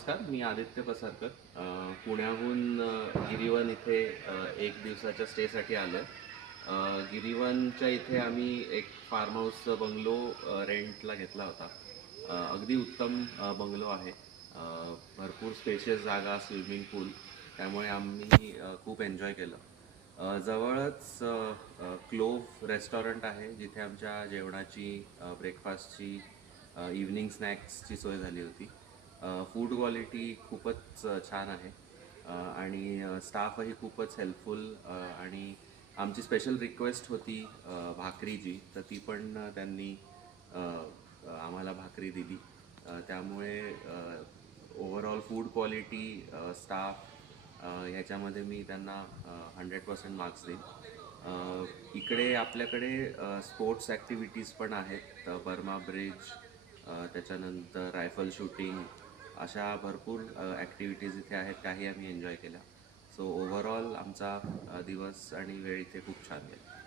नमस्कार, मी आदित्य पसारकर. पुण्याहून गिरीवन इथे 1 दिवसाच्या स्टेसाठी आलो आहे. गिरीवनच्या इथे आम्ही एक फार्म हाऊस बंगलो रेंटला घेतला होता. अगदी उत्तम बंगलो आहे. भरपूर स्पेशियस जागा, स्विमिंग पूल, त्यामुळे आम्ही खूप एन्जॉय केलं. जवळच क्लोव्ह रेस्टॉरंट आहे, जिथे आमच्या जेवणाची, ब्रेकफास्टची, इव्हनिंग स्नॅक्सची सोय झाली होती. फूड क्वालिटी खूपच छान आहे. आणि स्टाफही खूपच हेल्पफुल, आणि आमची स्पेशल रिक्वेस्ट होती भाकरीची, तर ती पण त्यांनी अ, आम्हाला भाकरी दिली. त्यामुळे ओव्हरऑल फूड क्वालिटी, स्टाफ, ह्याच्यामध्ये मी त्यांना 100% मार्क्स देईन. इकडे आपल्याकडे स्पोर्ट्स ॲक्टिव्हिटीज पण आहेत. बर्मा ब्रिज, त्याच्यानंतर रायफल शूटिंग, अशा भरपूर ॲक्टिव्हिटीज इथे आहेत. काही आम्ही एन्जॉय केल्या. सो ओव्हरऑल आमचा दिवस आणि वेळ इथे खूप छान गेला.